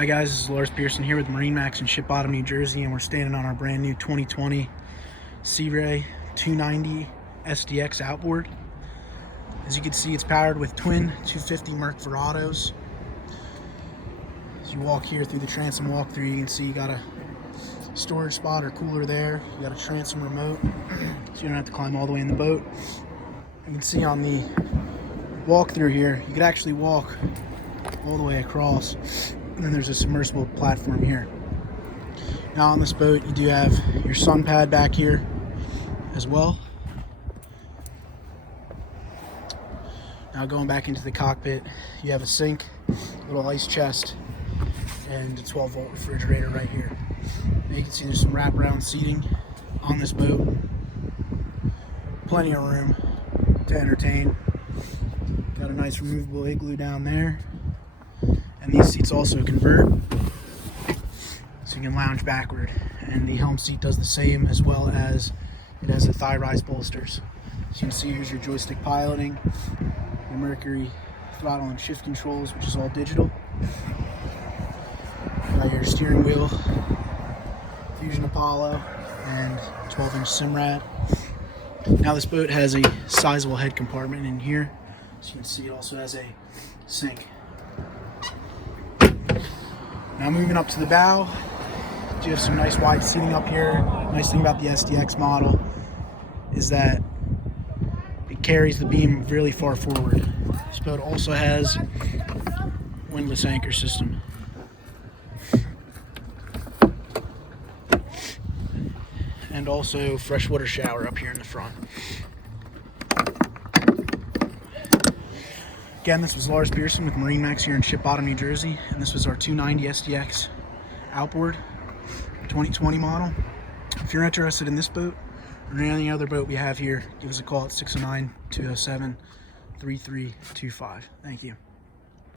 Hi guys, this is Lars Pearson here with MarineMax in Ship Bottom, New Jersey, and we're standing on our brand new 2020 Sea Ray 290 SDX Outboard. As you can see, it's powered with twin 250 Merc Verados. As you walk here through the transom walkthrough, you can see you got a storage spot or cooler there. You got a transom remote, so you don't have to climb all the way in the boat. You can see on the walkthrough here, you could actually walk all the way across. And then there's a submersible platform here. Now on this boat, you do have your sun pad back here as well. Now going back into the cockpit, you have a sink, little ice chest, and a 12-volt refrigerator right here. Now you can see there's some wraparound seating on this boat. Plenty of room to entertain. Got a nice removable igloo down there. And these seats also convert, so you can lounge backward. And the helm seat does the same, as well as it has the thigh rise bolsters. So you can see here's your joystick piloting, your Mercury throttle and shift controls, which is all digital. Got your steering wheel, Fusion Apollo, and 12-inch Simrad. Now this boat has a sizable head compartment in here, so you can see it also has a sink. Now moving up to the bow, you have some nice wide seating up here. Nice thing about the SDX model is that it carries the beam really far forward. This boat also has windlass anchor system. And also freshwater shower up here in the front. Again, this was Lars Pearson with MarineMax here in Ship Bottom, New Jersey, and this was our 290 SDX Outboard 2020 model. If you're interested in this boat or any other boat we have here, give us a call at 609-207-3325. Thank you.